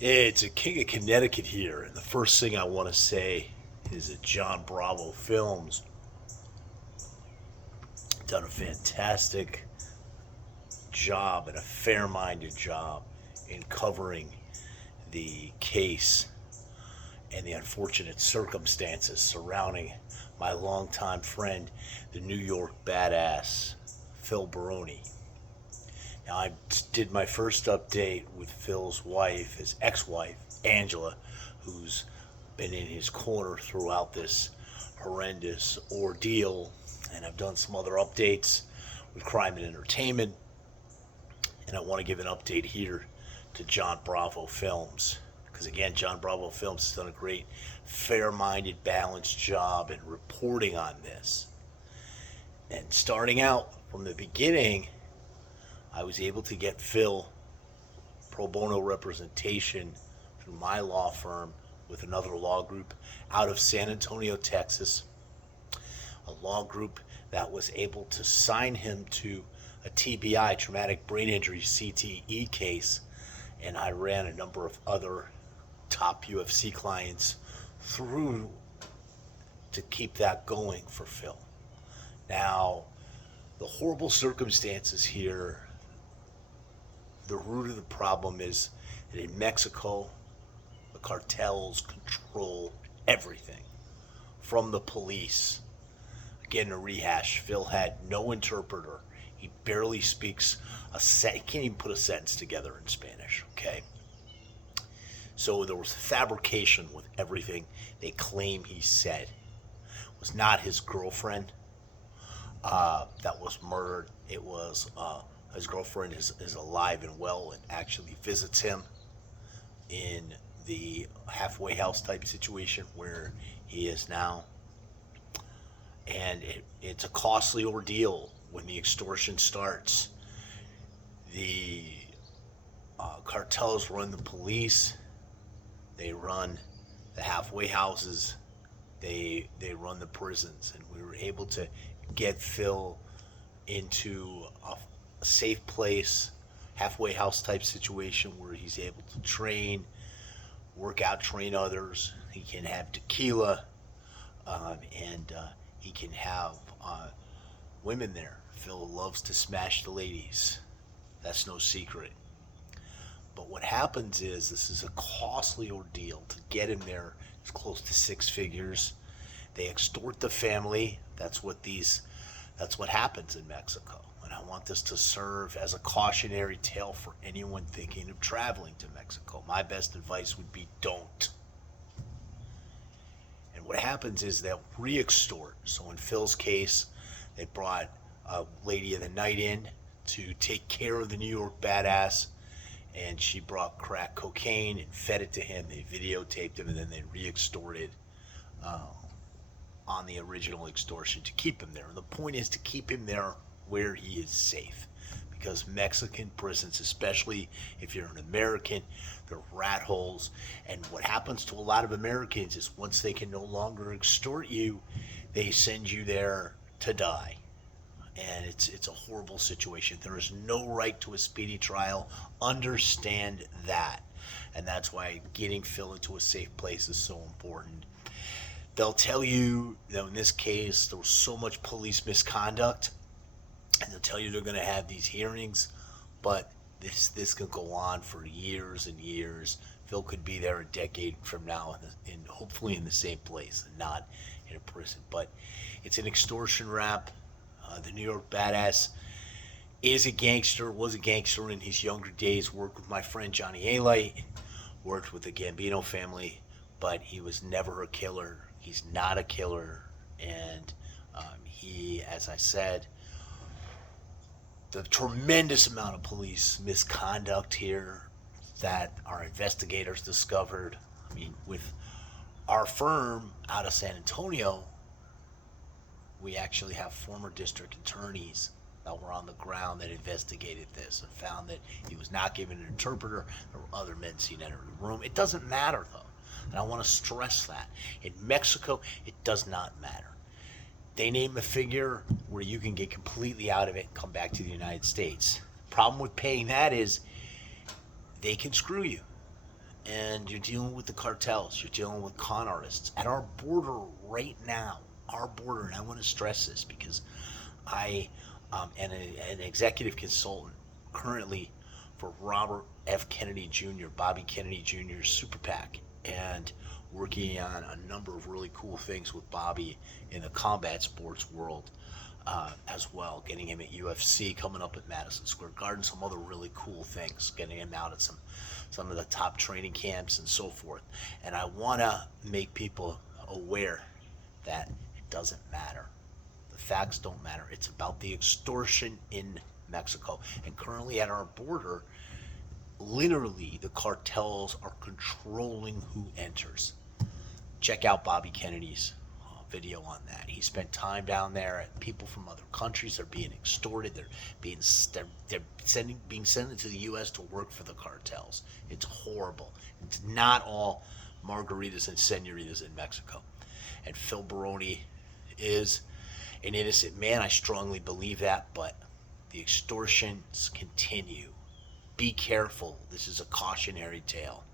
It's a King of Connecticut here, and the first thing I want to say is that John Bravo Films done a fantastic job and a fair-minded job in covering the case and the unfortunate circumstances surrounding my longtime friend, the New York badass Phil Baroni. Now, I did my first update with Phil's wife, his ex-wife, Angela, who's been in his corner throughout this horrendous ordeal. And I've done some other updates with crime and entertainment. And I want to give an update here to John Bravo Films. Because again, John Bravo Films has done a great, fair-minded, balanced job in reporting on this. And starting out from the beginning, I was able to get Phil pro bono representation through my law firm with another law group out of San Antonio, Texas. A law group that was able to sign him to a TBI, traumatic brain injury, CTE case. And I ran a number of other top UFC clients through to keep that going for Phil. Now, the horrible circumstances here, the root of the problem is that in Mexico, the cartels control everything from the police. Again, a rehash, Phil had no interpreter. He barely speaks he can't even put a sentence together in Spanish, okay? So there was fabrication with everything they claim he said. It was not his girlfriend that was murdered. It was his girlfriend is alive and well and actually visits him in the halfway house type situation where he is now. And it's a costly ordeal when the extortion starts. The cartels run the police, they run the halfway houses, they run the prisons, and we were able to get Phil into a safe place, halfway house type situation where he's able to train, work out, train others. He can have tequila, and he can have women there. Phil loves to smash the ladies. That's no secret. But what happens is this is a costly ordeal to get him there. It's close to six figures. They extort the family. That's what happens in Mexico. And I want this to serve as a cautionary tale for anyone thinking of traveling to Mexico. My best advice would be don't. And what happens is they'll re-extort. So in Phil's case, they brought a lady of the night in to take care of the New York badass, and she brought crack cocaine and fed it to him. They videotaped him, and then they re-extorted on the original extortion to keep him there. And the point is to keep him there where he is safe, because Mexican prisons, especially if you're an American, they're rat holes. And what happens to a lot of Americans is once they can no longer extort you, they send you there to die. And it's a horrible situation. There is no right to a speedy trial. Understand that. And that's why getting Phil into a safe place is so important. They'll tell you that in this case there was so much police misconduct, and they'll tell you they're going to have these hearings, but this could go on for years and years. Phil could be there a decade from now, and hopefully in the same place and not in a prison. But it's an extortion rap. The New York badass was a gangster in his younger days, worked with my friend Johnny A-Light, worked with the Gambino family, but he was never a killer. He's not a killer. And he, as I said, the tremendous amount of police misconduct here that our investigators discovered. I mean, with our firm out of San Antonio, we actually have former district attorneys that were on the ground that investigated this and found that he was not given an interpreter. There were other men seen enter the room. It doesn't matter, though. And I want to stress that. In Mexico, it does not matter. They name a figure where you can get completely out of it and come back to the United States. Problem with paying that is they can screw you. and you're dealing with the cartels, you're dealing with con artists. At our border right now, our border, and I want to stress this because I am an executive consultant currently for Robert F. Kennedy Jr., Bobby Kennedy Jr.'s Super PAC, and working on a number of really cool things with Bobby in the combat sports world as well. Getting him at UFC, coming up at Madison Square Garden, some other really cool things. Getting him out at some of the top training camps and so forth. And I want to make people aware that it doesn't matter. The facts don't matter. It's about the extortion in Mexico. And currently at our border, literally the cartels are controlling who enters. Check out Bobby Kennedy's video on that. He spent time down there, and people from other countries are being extorted. They're being being sent to the U.S. to work for the cartels. It's horrible. It's not all margaritas and senoritas in Mexico. And Phil Baroni is an innocent man. I strongly believe that, but the extortions continue. Be careful. This is a cautionary tale.